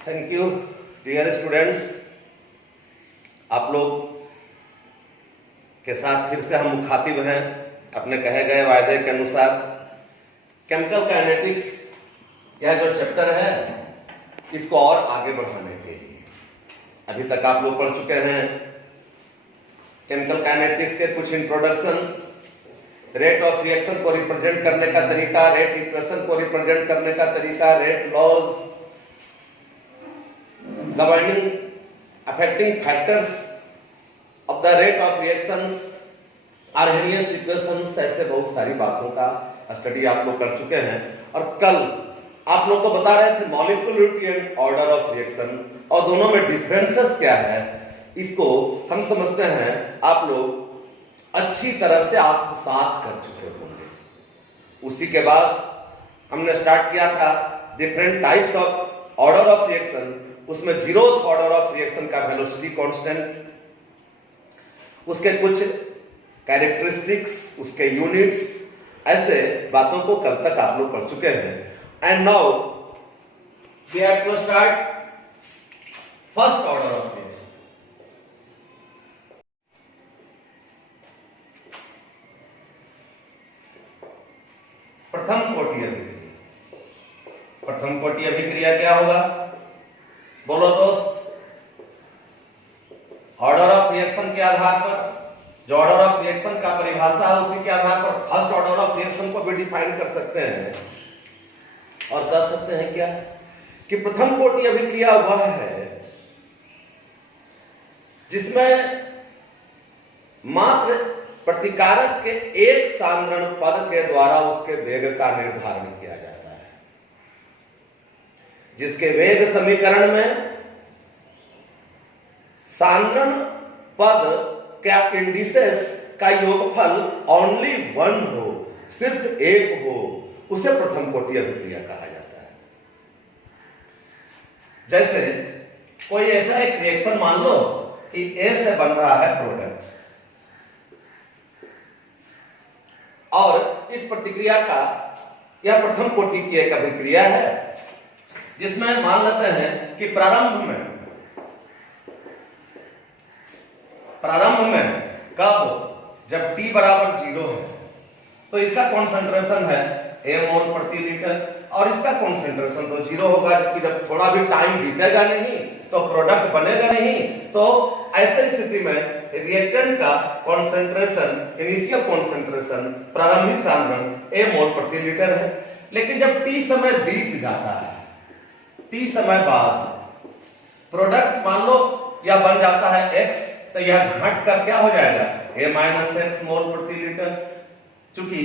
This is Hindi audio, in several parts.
Thank you dear students. आप लोग के साथ फिर से हम मुखातिब हैं अपने कहे गए वायदे के अनुसार। केमिकल काइनेटिक्स यह जो चैप्टर है इसको और आगे बढ़ाने के लिए अभी तक आप लोग पढ़ चुके हैं केमिकल काइनेटिक्स के कुछ इंट्रोडक्शन, रेट ऑफ रिएक्शन को रिप्रेजेंट करने का तरीका, रेट इक्वेशन को रिप्रेजेंट करने का तरीका, rate laws, governing affecting factors of the rate of reactions, Arrhenius equations, ऐसे बहुत सारी बातों का स्टडी आप लोग कर चुके हैं। और कल आप लोग को बता रहे थे molecularity and order of reaction और दोनों में डिफरेंसेस क्या है, इसको हम समझते हैं आप लोग अच्छी तरह से आत्मसात कर चुके होंगे। उसी के बाद हमने स्टार्ट किया था different types of order of reaction, उसमें जीरोथ ऑर्डर ऑफ रिएक्शन का वेलोसिटी कांस्टेंट, उसके कुछ कैरेक्टरिस्टिक्स, उसके यूनिट्स, ऐसे बातों को कल तक आप लोग पढ़ चुके हैं। And now we have to start first order of reaction. प्रथम कोटि अभिक्रिया। प्रथम कोटि अभिक्रिया क्या होगा? बोलो दोस्त। ऑर्डर ऑफ रिएक्शन के आधार पर, जो ऑर्डर ऑफ रिएक्शन का परिभाषा है उसी के आधार पर फर्स्ट ऑर्डर ऑफ रिएक्शन को भी डिफाइन कर सकते हैं और कह सकते हैं क्या कि प्रथम कोटि अभिक्रिया वह है जिसमें मात्र प्रतिकारक के एक सांद्रण पद के द्वारा उसके वेग का निर्धारण किया जाता है, जिसके वेग समीकरण में सांद्रण पद क्या इंडिसेस का योगफल ओनली वन हो, सिर्फ एक हो, उसे प्रथम कोटि अभिक्रिया कहा जाता है। जैसे कोई ऐसा एक रिएक्शन मान लो कि ए से बन रहा है प्रोडक्ट्स और इस प्रतिक्रिया का यह प्रथम कोटि की एक अभिक्रिया है जिसमें मान लेते हैं कि प्रारंभ में कब, जब T बराबर 0 है तो इसका कॉन्सेंट्रेशन है A मोल प्रति लीटर और इसका कॉन्सेंट्रेशन तो 0 होगा, जबकि जब थोड़ा भी टाइम बीतेगा नहीं तो प्रोडक्ट बनेगा नहीं। तो ऐसी स्थिति में रिएक्टेंट का कॉन्सेंट्रेशन, इनिशियल कॉन्सेंट्रेशन, प्रारंभिक सांद्रण A मोल प्रति लीटर है। लेकिन जब T समय बीत जाता है, T समय बाद प्रोडक्ट मान लो या बन जाता है X, तो यह घट कर क्या हो जाएगा A माइनस एक्स मोल प्रति लीटर, चूंकि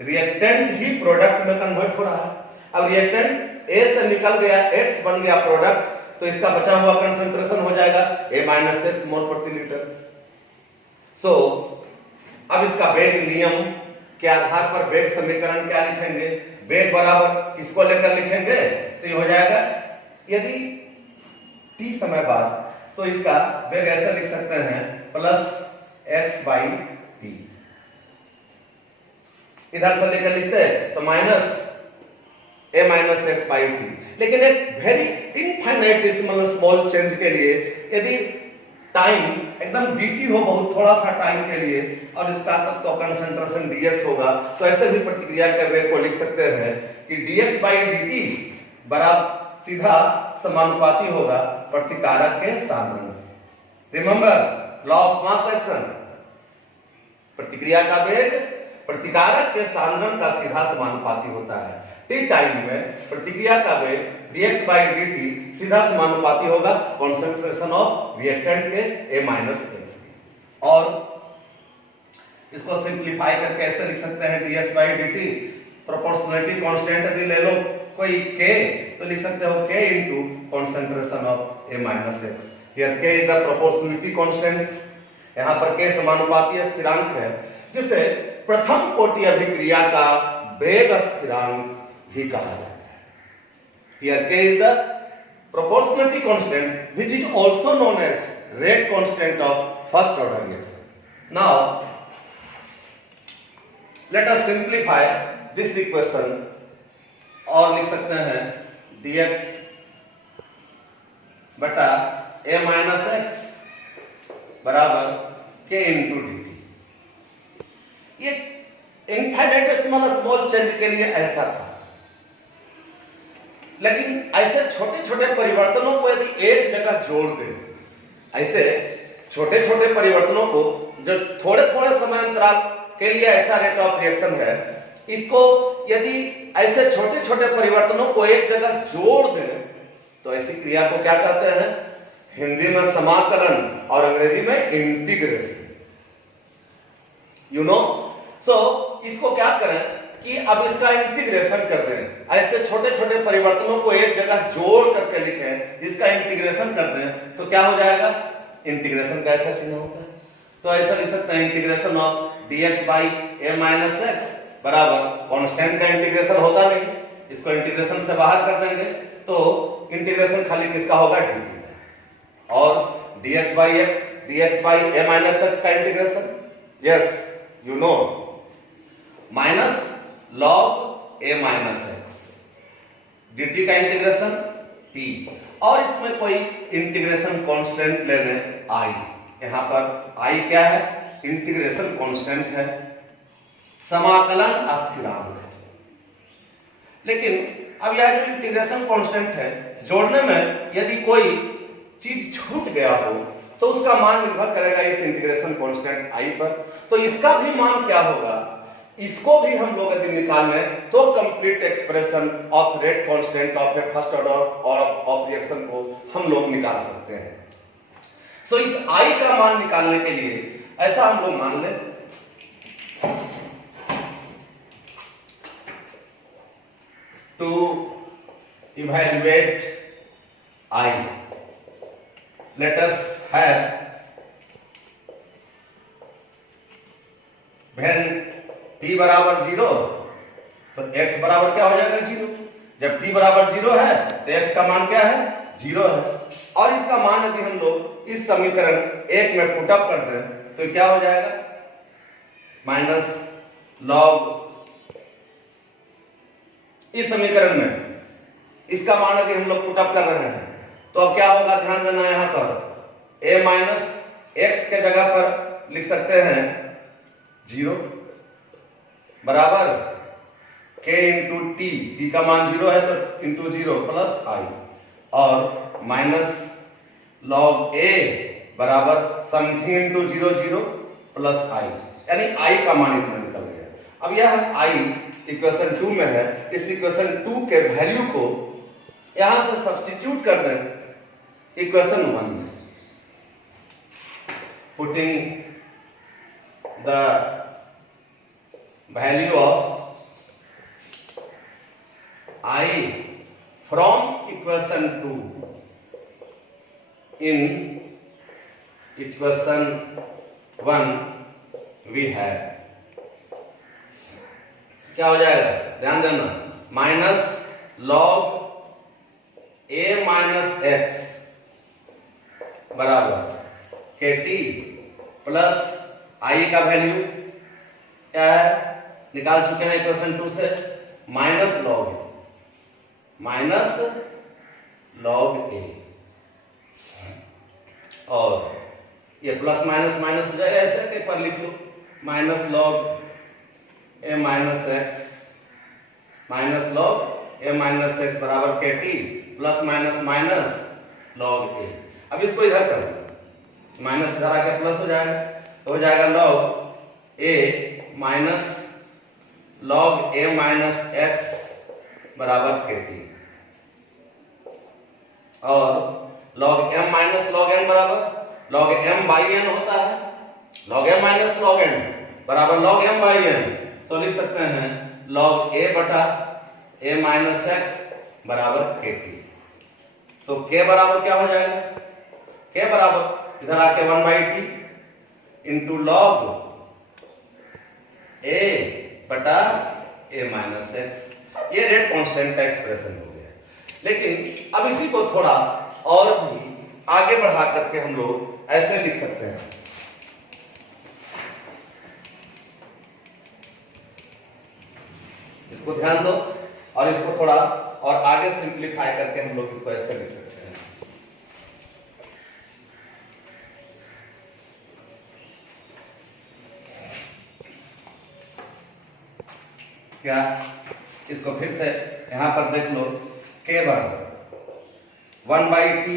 रिएक्टेंट ही प्रोडक्ट में कन्वर्ट हो रहा है। अब रिएक्टेंट A से निकल गया, X बन गया प्रोडक्ट, तो इसका बचा हुआ कंसंट्रेशन हो जाएगा A माइनस एक्स मोल प्रति लीटर। सो अब इसका वेग नियम के आधार पर वेग समीकरण क्या लिखेंगे? वेग बराबर किसको लेकर लिखेंगे? तो ये हो जाएगा, यदि T समय बाद तो इसका वेग ऐसा लिख सकते हैं प्लस x बाई टी, इधर से लेकर लिखते हैं तो minus a minus x by T. लेकिन एक वेरी इनफाइनाइटेसिमल स्मॉल चेंज के लिए यदि टाइम एकदम dt हो, बहुत थोड़ा सा टाइम के लिए, और इसका तब तो कंसंट्रेशन dx होगा, तो ऐसे भी प्रतिक्रिया के वेग को लिख सकते हैं कि dx बाई dt बराबर सीधा समानुपाती होगा प्रतिकारक के सांद्रण। Remember law of mass action, प्रतिक्रिया का वेग प्रतिकारक के सांद्रण का सीधा समानुपाती होता है। टी टाइम में प्रतिक्रिया का वेग dx बाई dt सीधा समानुपाती होगा कॉन्सेंट्रेशन ऑफ रिएक्टेंट के A माइनस एक्स। और इसको सिंप्लीफाई करके ऐसे लिख सकते हैं dx by dt proportionality constant यदि ले लो कोई k, तो लिख सकते हो k into concentration of A minus x. Here k is the proportionality constant, यहां पर k समानुपाती स्थिरांक है जिसे प्रथम कोटि अभिक्रिया का वेग स्थिरांक भी कहा जाता है। Here k is the proportionality constant which is also known as rate constant of first order reaction. Now let us simplify this equation और लिख सकते हैं dx बटा ए माइनस एक्स बराबर के इंटू डी टी। ये इनफाइनाइटेसिमल स्मॉल चेंज के लिए ऐसा था, लेकिन ऐसे छोटे छोटे परिवर्तनों को यदि एक जगह जोड़ दें, ऐसे छोटे छोटे परिवर्तनों को जो थोड़े थोड़े समय अंतराल के लिए ऐसा रेट ऑफ रिएक्शन है, इसको यदि ऐसे छोटे छोटे परिवर्तनों को एक जगह जोड़ दें तो ऐसी क्रिया को क्या कहते हैं? हिंदी में समाकलन और अंग्रेजी में इंटीग्रेशन। यू नो, सो इसको क्या करें कि अब इसका इंटीग्रेशन कर दें, ऐसे छोटे छोटे परिवर्तनों को एक जगह जोड़ करके लिखें, इसका इंटीग्रेशन कर दें तो क्या हो जाएगा? इंटीग्रेशन का ऐसा चिन्ह होता है, तो ऐसा लिख सकते हैं integration of dx by a minus x बराबर, कांस्टेंट का इंटीग्रेशन होता नहीं, इसको इंटीग्रेशन से बाहर कर देंगे तो इंटीग्रेशन खाली किसका होगा? dt का। और dx by x, dx by a minus x का integration, yes you know, minus log a minus x, dt का इंटीग्रेशन t, और इसमें कोई इंटीग्रेशन कांस्टेंट ले लें i। यहां पर i क्या है? इंटीग्रेशन कांस्टेंट है, समाकलन स्थिरांक है। लेकिन अब यह जो इंटीग्रेशन कांस्टेंट है, जोड़ने में यदि कोई चीज छूट गया हो तो उसका मान निर्भर करेगा इस इंटीग्रेशन कांस्टेंट i पर, तो इसका भी मान क्या होगा? इसको भी हम लोग यदि निकाल लें तो complete expression of rate constant of A first order और ऑफ रिएक्शन को हम लोग निकाल सकते हैं। सो इस i का मान निकालने के लिए ऐसा हम लोग मान लें to evaluate i, let us have when t बराबर 0 तो x बराबर क्या हो जाएगा? 0। जब t बराबर 0 है तो x का मान क्या है? 0 है। और इसका मान यदि हम लोग इस समीकरण 1 में पुट अप कर दें तो क्या हो जाएगा? माइनस लॉग, इस समीकरण में इसका मान यदि हम लोग पुट अप कर रहे हैं तो अब क्या होगा? ध्यान देना, यहां पर a माइनस एक्स के जगह पर लिख सकते हैं 0 बराबर k इंटू टी का मान 0 है तो इंटू 0 प्लस i, और माइनस लॉग a बराबर समथिंग इंटू 0 0 प्लस i, यानी i का मान इतना निकल गया। अब यह i इक्वेशन 2 में है, इस इक्वेशन 2 के वैल्यू को यहां से सब्स्टिट्यूट कर दें इक्वेशन 1 में, putting the value of i from equation 2 in equation 1 we have, क्या हो जाएगा? ध्यान देना, minus log a minus x बराबर के टी प्लस i का वैल्यू क्या है? निकाल चुके हैं इक्वेशन 2 से, माइनस लॉग a, और ये प्लस माइनस माइनस हो जाएगा, ऐसे के पर लिख लो, minus log a minus x बराबर के t plus minus minus log a। अब इसको इधर करो, माइनस इधर आके प्लस हो जाएगा, तो हो जाएगा log a minus log a minus x बराबर के टी, और log m minus log n बराबर लॉग m बाई n होता है, log m minus log n बराबर लॉग m बाई n, तो लिख सकते हैं लॉग a बटा a माइनस एक्स बराबर के टी। सो k बराबर क्या हो जाएगा? k बराबर इधर आके 1 by t into log a बटा a माइनस एक्स, ये रेट कांस्टेंट का एक्सप्रेशन हो गया। लेकिन अब इसी को थोड़ा और भी आगे बढ़ा करके हम लोग ऐसे लिख सकते हैं, इसको ध्यान दो, और इसको थोड़ा और आगे सिंप्लीफाई करके हम लोग इसको ऐसे लिख सकते हैं, क्या, इसको फिर से यहां पर देख लो, k बराबर 1/t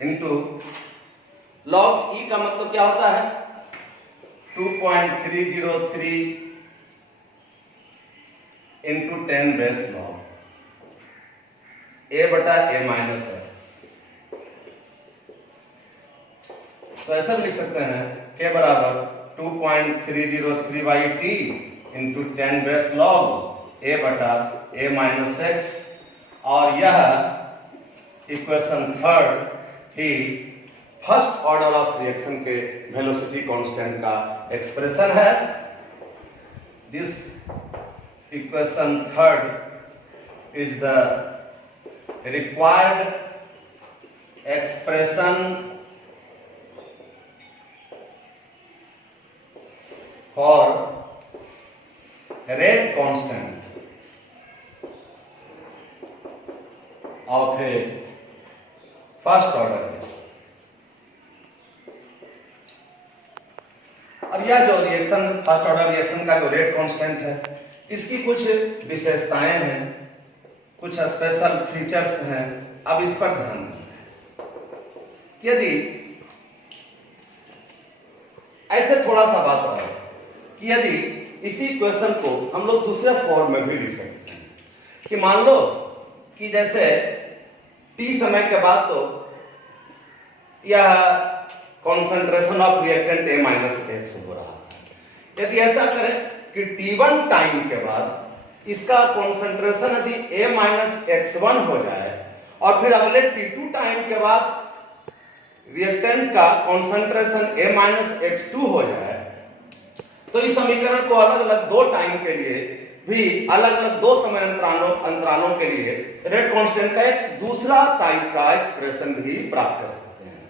इंटू लॉग e का मतलब क्या होता है 2.303 इंटू 10 बेस लॉग a बटा a माइनस एक्स। तो ऐसा भी लिख सकते हैं k बराबर 2.303/t into 10 base log a बटा a माइनस एक्स, और यह equation third he first order of reaction के वेलोसिटी कांस्टेंट का एक्सप्रेशन है। This equation third is the required expression for rate constant of A first order reaction. और यह जो रिएक्शन फर्स्ट ऑर्डर रिएक्शन का जो रेट कांस्टेंट है, इसकी कुछ विशेषताएं हैं, कुछ स्पेशल फीचर्स हैं। अब इस पर ध्यान दें। यदि ऐसे थोड़ा सा बात और कि यदि इसी क्वेश्चन को हम लोग दूसरे फॉर्म में भी लिख सकते हैं कि मान लो कि जैसे t समय के बाद तो यह concentration of reactant a minus x हो रहा है। यदि ऐसा करें कि t1 टाइम के बाद इसका कॉन्सेंट्रेशन यदि a माइनस x1 हो जाए और फिर अगले t2 टाइम के बाद रिएक्टेंट का कॉन्सेंट्रेशन a माइनस x2 हो जाए, तो इस समीकरण को अलग अलग दो टाइम के लिए भी अलग अलग दो समय अंतरालों के लिए रेट कांस्टेंट का एक दूसरा टाइप का एक्सप्रेशन भी प्राप्त कर सकते हैं।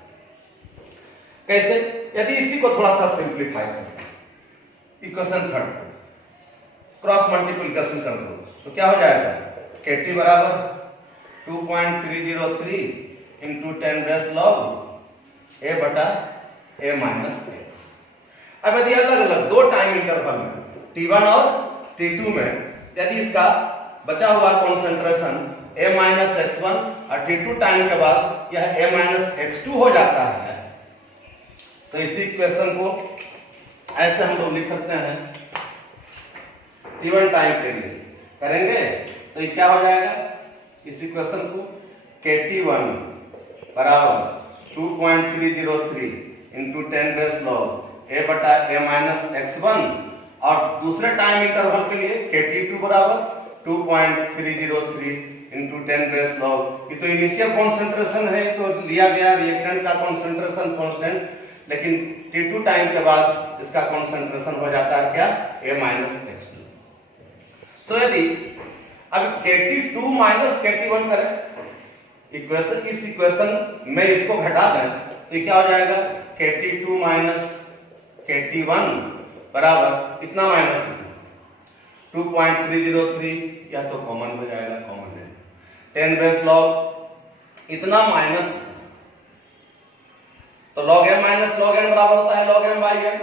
कैसे? यदि इसी को थोड़ा सा सिंप्लीफाई करें, इक्वेशन थर्ड क्रॉस मल्टीप्लिकेशन कर दो तो क्या हो जाएगा kt बराबर 2.303 इंटू 10 बेस लॉग a बटा a माइनस एक्स। अब यदि अलग अलग दो टाइम इंटरवल में t1 और t2 में यदि इसका बचा हुआ कॉन्सेंट्रेशन a माइनस x1 और t2 टाइम के बाद यह a माइनस x2 हो जाता है, तो इसी इक्वेशन को ऐसे हम लोग लिख सकते हैं t1 टाइम के लिए करेंगे तो ये क्या हो जाएगा, इस इक्वेशन को kt1 बराबर 2.303 इंटू 10 बेस लॉग a बटा a माइनस x1, और दूसरे टाइम इंटरवल के लिए kt2 बराबर 2.303 इंटू 10 बेस लॉग। ये तो इनिशियल कॉन्सेंट्रेशन है, तो लिया गया रिएक्टेंट का कॉन्सेंट्रेशन कांस्टेंट, लेकिन t2 टाइम के बाद इसका कॉन्सेंट्रेशन हो जाता है क्या a माइनस x2। तो यदि अब kt2 माइनस kt1 करें इक्वेशन, इस इक्वेशन में इसको घटा दें तो क्या हो जाएगा kt2 माइनस kt1 बराबर इतना माइनस 2.303, या तो कॉमन हो जाएगा, कॉमन है 10 बेस लॉग इतना माइनस, तो log m minus log n बराबर होता है log m बाई n।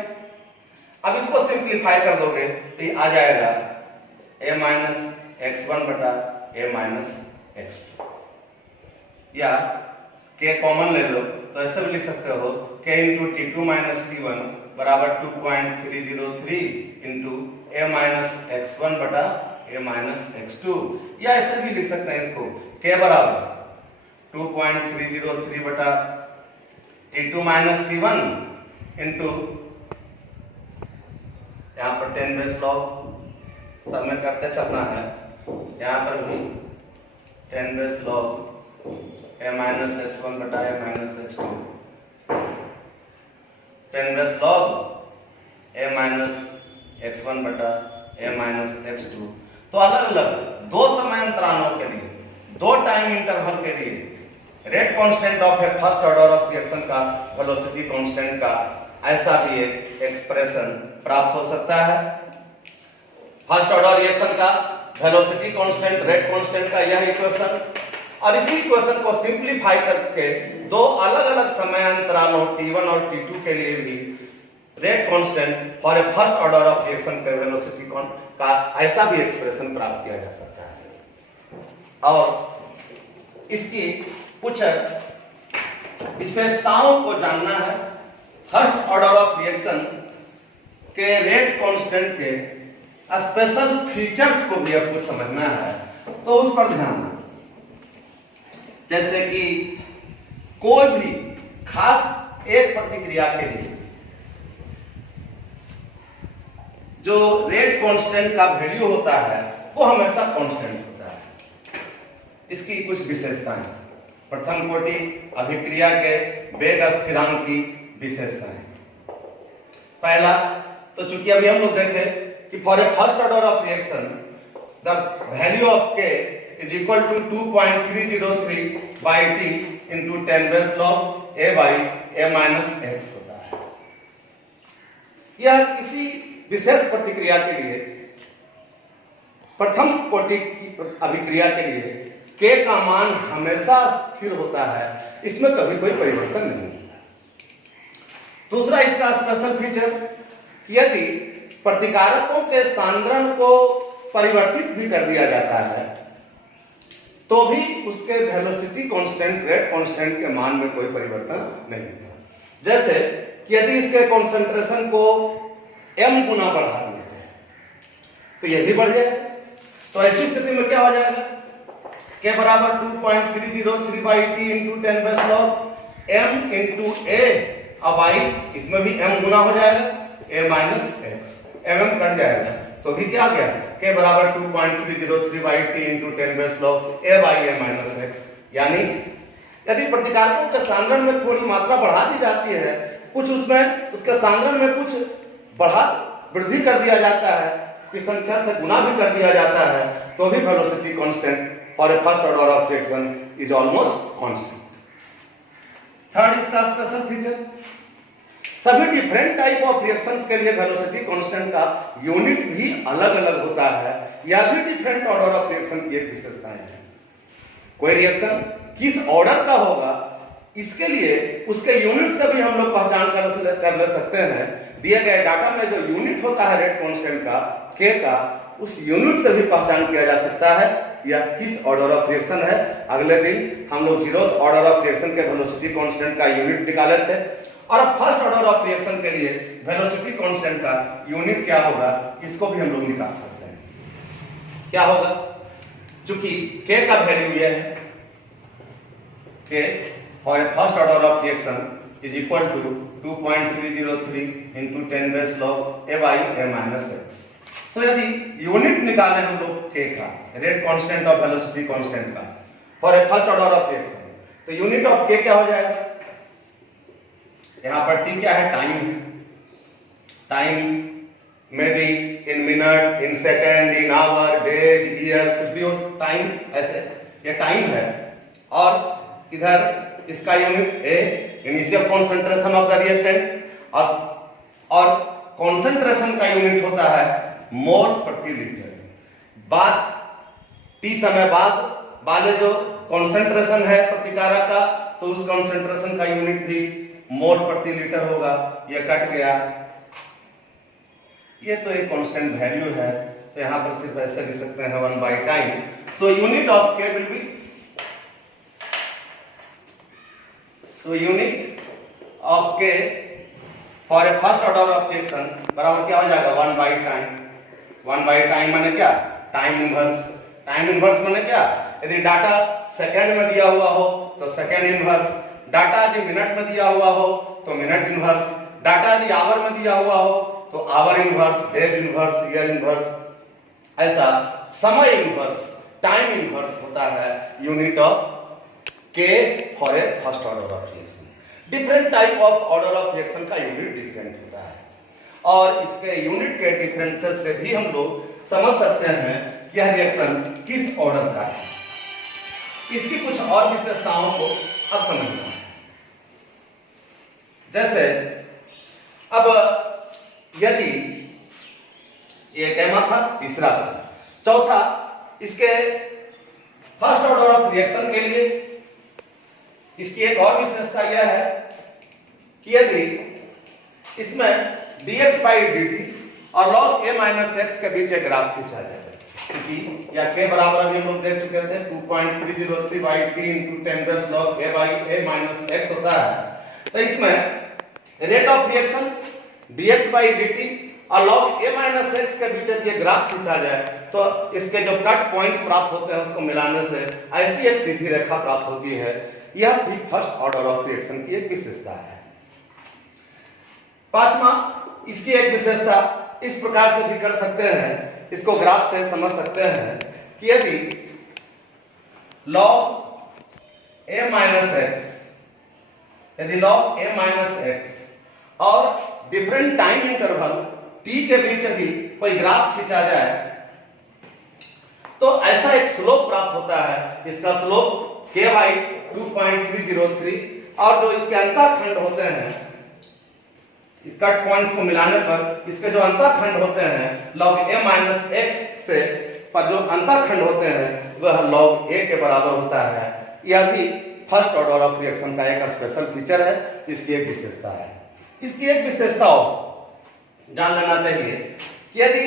अब इसको सिंप्लीफाई कर दोगे तो ये आ जाएगा a माइनस x1 बटा a माइनस x2, या k कॉमन ले लो तो ऐसे भी लिख सकते हो k into t2 minus t1 बराबर 2.303 इंटू a माइनस x1 बटा a माइनस x2, या ऐसे भी लिख सकते हैं इसको k बराबर 2.303 बटा t2 माइनस t1 इंटू यहाँ पर 10 बेस लॉग सब में करते चलना है, यहाँ पर भी 10 base log a minus x1 बटा a minus x2, 10 base log a minus x1 बटा a माइनस x2। तो अलग अलग दो समय अंतरालों के लिए, दो टाइम इंटरवल के लिए rate constant of A first order of reaction का वेलोसिटी कांस्टेंट का ऐसा भी एक एक्सप्रेशन प्राप्त हो सकता है। फर्स्ट ऑर्डर रिएक्शन का वेलोसिटी कांस्टेंट, रेट कांस्टेंट का यह इक्वेशन, और इसी इक्वेशन को सिंप्लीफाई करके दो अलग अलग समय अंतरालों t1 और t2 के लिए भी rate constant for a first order of reaction के वेलोसिटी का ऐसा भी एक्सप्रेशन प्राप्त किया जा सकता है। और इसकी कुछ विशेषताओं को जानना है, फर्स्ट ऑर्डर ऑफ रिएक्शन के रेट कांस्टेंट के स्पेशल फीचर्स को भी आपको समझना है, तो उस पर ध्यान दें। जैसे कि कोई भी खास एक प्रतिक्रिया के लिए जो रेट कांस्टेंट का वैल्यू होता है वो हमेशा कांस्टेंट होता है। इसकी कुछ विशेषताएं, प्रथम कोटि अभिक्रिया के वेग स्थिरांक की विशेषताएं। पहला तो चूंकि अभी हम लोग देखे कि for a first order of reaction the value of k is equal to 2.303 by t into 10 log a by a minus x होता है। यह किसी विशेष प्रतिक्रिया के लिए, प्रथम कोटि की अभिक्रिया के लिए k का मान हमेशा स्थिर होता है, इसमें कभी कोई परिवर्तन नहीं होता। दूसरा इसका स्पेशल फीचर, यदि प्रतिकारकों के सांद्रण को परिवर्तित भी कर दिया जाता है तो भी उसके वेलोसिटी कांस्टेंट, रेट कांस्टेंट के मान में कोई परिवर्तन नहीं होता। जैसे कि यदि इसके कंसंट्रेशन को m गुना बढ़ा दिया जाए तो यह भी बढ़ जाए, तो ऐसी स्थिति में क्या हो जाएगा, k बराबर 2.303 by t into 10 log m into a, अब आई इसमें भी m गुना हो जाएगा, a minus x, mm cut जाएगा तो भी क्या गया, k बराबर 2.303 by t into 10 log a by a minus x. यानी यदि प्रतिकारकों के सांद्रण में थोड़ी मात्रा बढ़ा दी जाती है, कुछ उसमें उसके सांद्रण में कुछ बढ़ा वृद्धि कर दिया जाता है, की संख्या से गुना भी कर दिया जाता है, तो भी velocity constant for a first order of reaction is almost constant. Third इसका स्पेशल फीचर, सभी डिफरेंट टाइप ऑफ रिएक्शंस के लिए वेलोसिटी कांस्टेंट का यूनिट भी अलग अलग होता है। यह भी डिफरेंट ऑर्डर ऑफ रिएक्शन की एक विशेषताएं है। कोई रिएक्शन किस ऑर्डर का होगा, इसके लिए उसके यूनिट से भी हम लोग पहचान कर ले सकते हैं। दिए गए डाटा में जो यूनिट होता है रेट कांस्टेंट का, k का, उस यूनिट से भी पहचान किया जा सकता है यह किस ऑर्डर ऑफ रिएक्शन है। अगले दिन हम लोग 0th ऑर्डर ऑफ रिएक्शन के वेलोसिटी कांस्टेंट का यूनिट निकाले थे, और अब फर्स्ट ऑर्डर ऑफ रिएक्शन के लिए वेलोसिटी कांस्टेंट का यूनिट क्या होगा, इसको भी हम लोग निकाल सकते हैं। क्या होगा, चूंकि k का वैल्यू यह है, k for a first order of reaction is equal to 2.303 into 10 log a by a minus x. तो यदि यूनिट निकालें हम लोग k का, rate constant of velocity constant का for a first order of reaction, तो यूनिट ऑफ k क्या हो जाएगा, यहां पर t क्या है, टाइम है। टाइम में भी in minute, in second, in hour, days, year, कुछ भी हो टाइम, ऐसे ये टाइम है। और इधर इसका unit a, initial concentration of the reactant, और कॉन्सेंट्रेशन का यूनिट होता है मोल प्रति लीटर। बाद t समय बाद वाले जो कॉन्सेंट्रेशन है प्रतिकारक का, तो उस कॉन्सेंट्रेशन का यूनिट भी मोल प्रति लीटर होगा। ये कट गया, ये तो एक कांस्टेंट वैल्यू है, तो यहां पर सिर्फ ऐसे लिख सकते हैं 1 by time. So unit of k will be, so unit of k for a first order of reaction बराबर क्या हो जाएगा, 1 बाई टाइम। 1 बाई टाइम माने क्या, टाइम इनवर्स। टाइम इनवर्स माने क्या, यदि डाटा सेकंड में दिया हुआ हो तो सेकंड इनवर्स, डाटा यदि मिनट में दिया हुआ हो तो मिनट इनवर्स, डाटा यदि आवर में दिया हुआ हो तो hour inverse, days inverse, year inverse, ऐसा समय इनवर्स, टाइम इनवर्स होता है unit of k for a first order of reaction. Different type of order of reaction का यूनिट डिफरेंट होता है, और इसके यूनिट के डिफरेंसेस से भी हम लोग समझ सकते हैं कि यह रिएक्शन किस ऑर्डर का है। इसकी कुछ और विशेषताओं को अब समझना है। जैसे अब यदि ये कैमा था, तीसरा था, चौथा, इसके फर्स्ट ऑर्डर ऑफ रिएक्शन के लिए इसकी एक और विशेषता यह है कि यदि इसमें dx by dt और log a minus x के बीच एक ग्राफ खींचा जाए, क्योंकि या k बराबर अभी हम लोग देख चुके थे 2.303 by t into 10 plus log a by a minus x होता है। तो इसमें rate of reaction dx by dt और log a minus x के बीच ये ग्राफ खींचा जाए तो इसके जो कट पॉइंट्स प्राप्त होते हैं उसको मिलाने से ऐसी एक सीधी रेखा प्राप्त होती है। यह भी फर्स्ट ऑर्डर ऑफ रिएक्शन की एक विशेषता है। पांचवा, इसकी एक विशेषता इस प्रकार से भी कर सकते हैं, इसको ग्राफ से समझ सकते हैं कि यदि log a minus x और डिफरेंट टाइम इंटरवल t के बीच यदि कोई ग्राफ खींचा जाए तो ऐसा एक स्लोप प्राप्त होता है। इसका स्लोप k by 2.303 और जो इसके अंतःखंड होते हैं कट पॉइंट्स को मिलाने पर इसके जो अंतःखंड होते हैं log a minus x से पर जो अंतःखंड होते हैं वह log a के बराबर होता है। यह भी फर्स्ट ऑर्डर ऑफ रिएक्शन का एक स्पेशल फीचर है, इसकी एक विशेषता है। इसकी एक विशेषता और जान लेना चाहिए कि यदि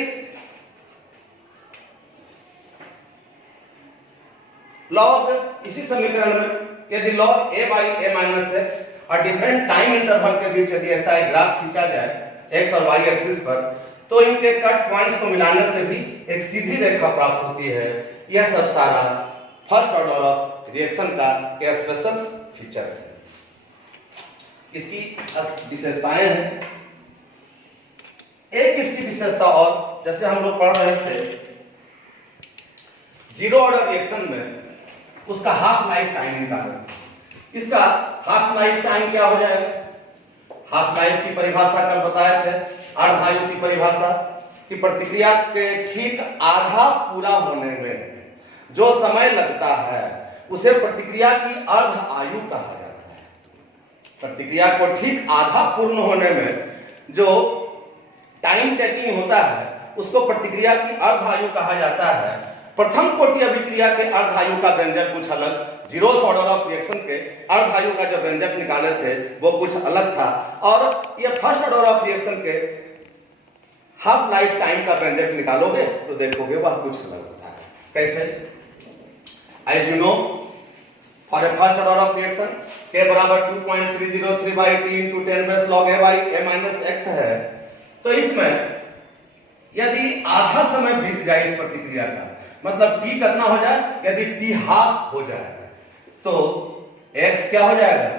log इसी समीकरण में यदि log a by a minus x और डिफरेंट टाइम इंटरवल के बीच यदि ऐसा एक ग्राफ खींचा जाए x और y एक्सिस पर तो इनके कट पॉइंट्स को मिलाने से भी एक सीधी रेखा प्राप्त होती है। यह सब सारा फर्स्ट ऑर्डर ऑफ रिएक्शन का एक स्पेशल फीचर है। इसकी विशेषताएं हैं। एक इसकी विशेषता और जैसे हम लोग पढ़ रहे थे जीरो ऑर्डर रिएक्शन में उसका हाफ लाइफ टाइम निकालना। इसका हाफ लाइफ टाइम क्या हो जाएगा? हाफ लाइफ की परिभाषा कल बताए थे, अर्धायु की परिभाषा कि प्रतिक्रिया के ठीक आधा पूरा होने में जो समय लगता है उसे प्रतिक्रिया की अर्ध आयु कहा जाता है। प्रतिक्रिया को ठीक आधा पूर्ण होने में जो टाइम टेकिंग होता है उसको प्रतिक्रिया की अर्ध आयु कहा जाता है। प्रथम कोटि अभिक्रिया के अर्ध आयु का व्यंजक कुछ अलग, जीरो ऑर्डर ऑफ रिएक्शन के अर्ध आयु का जो व्यंजक निकाले थे वो कुछ अलग था और ये फर्स्ट ऑर्डर ऑफ रिएक्शन के हाफ लाइफ टाइम का व्यंजक निकालोगे तो देखोगे वह कुछ अलग होता है। कैसे? As you know for a first order of reaction k बराबर 2.303 by t into 10 base log a by a minus x है। तो इसमें यदि आधा समय बीत जाए इस प्रतिक्रिया का मतलब t कितना हो जाए, यदि t हाफ हो जाए तो x क्या हो जाएगा?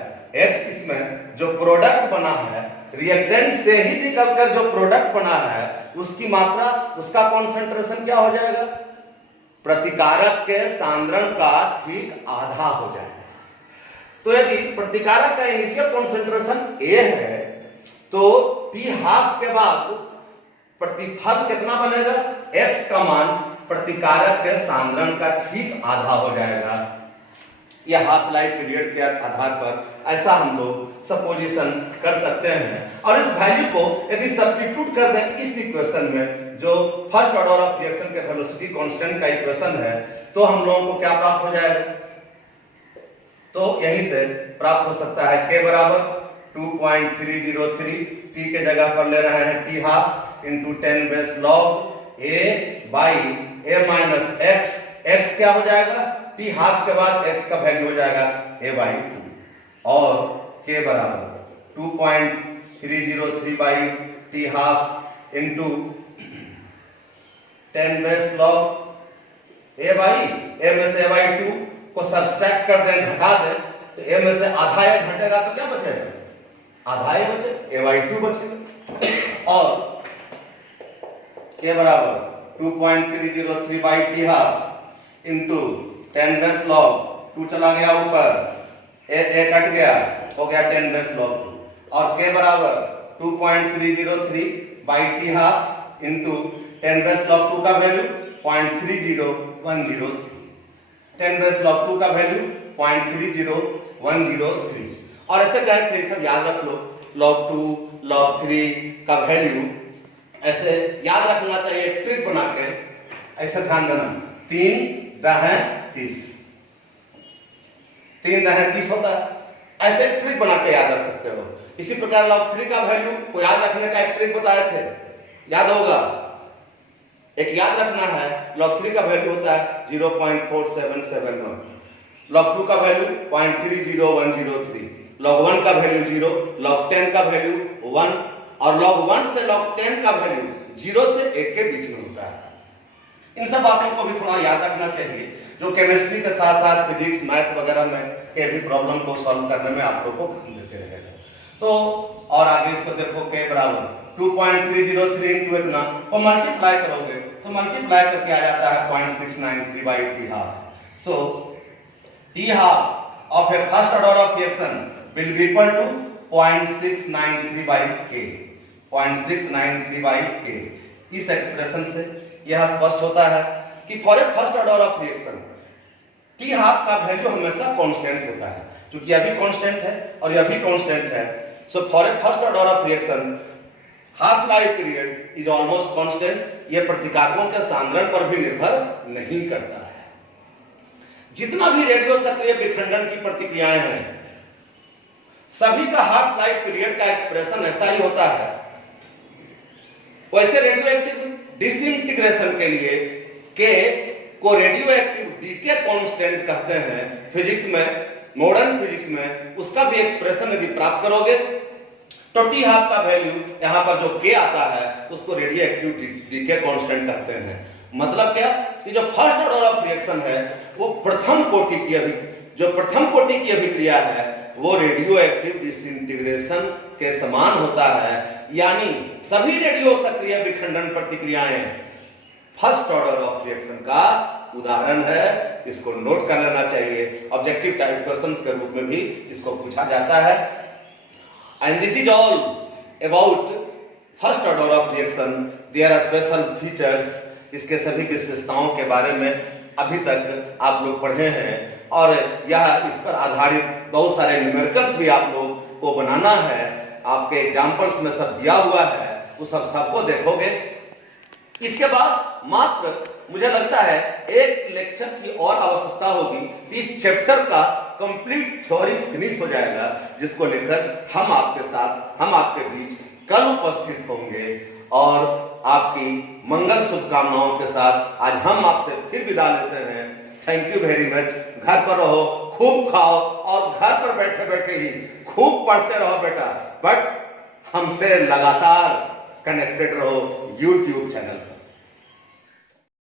x इसमें जो प्रोडक्ट बना है रिएक्टेंट से ही निकलकर जो प्रोडक्ट बना है उसकी मात्रा, उसका कॉन्सेंट्रेशन क्या हो जाएगा? प्रतिकारक के सांद्रण का ठीक आधा हो जाएगा। तो यदि प्रतिकारक का इनिशियल कॉन्सेंट्रेशन a है तो t हाफ के बाद प्रतिफल कितना बनेगा? x का मान प्रतिकारक के सांद्रण का ठीक आधा हो जाएगा। यह हाफ लाइफ पीरियड के आधार पर ऐसा हम लोग सपोजिशन कर सकते हैं और इस वैल्यू को यदि सब्स्टिट्यूट कर दें इस इक्वेशन में जो फर्स्ट ऑर्डर ऑफ रिएक्शन के वेलोसिटी कांस्टेंट का इक्वेशन है तो हम लोगों को क्या प्राप्त हो जाएगा? तो यहीं से प्राप्त हो सकता है k बराबर 2.303 t के जगह पर ले रहे हैं t half into 10 base log a by a minus x। x क्या हो जाएगा? t हाफ के बाद x का वैल्यू हो जाएगा a बाई 2 और k बराबर 2.303 by t half into 10 base log a by a में से a बाई 2 को सब्सट्रैक्ट कर दें, घटा दें तो a में से आधा a घटेगा तो क्या बचेगा? आधा a बचेगा, a बाई 2 बचेगा और k बराबर 2.303 by t half into 10 base log 2 चला गया ऊपर, a कट गया, हो गया 10 बेस लॉग 2 और k बराबर 2.303 by t half into 10 base log 2 का वैल्यू 0.30103, 10 बेस लॉग 2 का वैल्यू 0.30103 और ऐसे कहें थे सब याद रख लो log 2 log 3 का वैल्यू ऐसे याद रखना चाहिए। ट्रिक बना के ऐसे ध्यान देना 3 दहें 30, 3 दहें 30 होता है। ऐसे ट्रिक बना के याद रख सकते हो इसी प्रकार log 3 का वैल्यू को याद रखने का एक ट्रिक बताए थे, याद होगा। एक याद रखना है, log 3 का वैल्यू होता है 0.4771, log 2 का वैल्यू 0.30103, log 1 का वैल्यू 0, log 10 का वैल्यू 1 और log 1 से log 10 का वैल्यू 0 से 1 के बीच में होता है। इन सब बातों को भी थोड़ा याद रखना चाहिए, जो केमिस्ट्री के साथ साथ फिजिक्स, मैथ वगैरह में के भी प्रॉब्लम को सॉल्व करने में आप लोग को काम देते रहेगा। तो और आगे इसको देखो, k बराबर 2.303 इंटू इतना को मल्टीप्लाई करोगे तो मल्टीप्लाई करके आ जाता है 0.693 by t half। So t half of a first order of reaction will be equal to 0.693 by k, 0.693 by k। इस एक्सप्रेशन से यह स्पष्ट होता है कि for a first order of reaction T half का वैल्यू हमेशा कांस्टेंट होता है, क्योंकि यह भी कांस्टेंट है और यह भी कांस्टेंट है। So for a first order of reaction half life period is almost constant. यह प्रतिकारकों के सांद्रण पर भी निर्भर नहीं करता है। जितना भी रेडियो सक्रिय विखंडन की प्रतिक्रियाएं हैं, सभी का हाफ लाइफ पीरियड का एक्सप्रेशन ऐसा ही होता है। वैसे रेडियो एक्टिव डिसइंटीग्रेशन के लिए के को रेडियो एक्टिव डीके कांस्टेंट कहते हैं फिजिक्स में, मॉडर्न फिजिक्स में। उसका भी एक्सप्रेशन यदि प्राप्त करोगे तो टी हाफ का वैल्यू यहां पर जो के आता है उसको रेडियो एक्टिव डीके कांस्टेंट कहते हैं। मतलब क्या कि जो फर्स्ट ऑर्डर ऑफ रिएक्शन है वो प्रथम कोटि की अभिक्रिया है वो रेडियो एक्टिव डिसइंटीग्रेशन के समान होता है। यानी सभी रेडियो सक्रिय विखंडन प्रतिक्रियाएं फर्स्ट ऑर्डर ऑफ रिएक्शन का उदाहरण है। इसको नोट कर लेना चाहिए, ऑब्जेक्टिव टाइप क्वेश्चंस के रूप में भी इसको पूछा जाता है। And this is all about first order of reaction, there are special features. इसके सभी विशेषताओं के बारे में अभी तक आप लोग पढ़े हैं और यह इस पर आधारित बहुत सारे न्यूमेरिकल्स भी आप लोग को बनाना है। आपके एग्जाम्पल्स में सब दिया हुआ है, उस सबको देखोगे। इसके बाद मात्र मुझे लगता है एक लेक्चर की और आवश्यकता होगी, तो इस चैप्टर का कंप्लीट थ्योरी फिनिश हो जाएगा, जिसको लेकर हम आपके बीच कल उपस्थित होंगे। और आपकी मंगल शुभकामनाओं के साथ आज हम आपसे फिर विदा लेते हैं। Thank you very much. घर पर रहो, खूब खाओ और घर पर बैठे बैठे ही खूब पढ़ते रहो बेटा, बट हमसे लगातार कनेक्टेड रहो YouTube चैनल पर।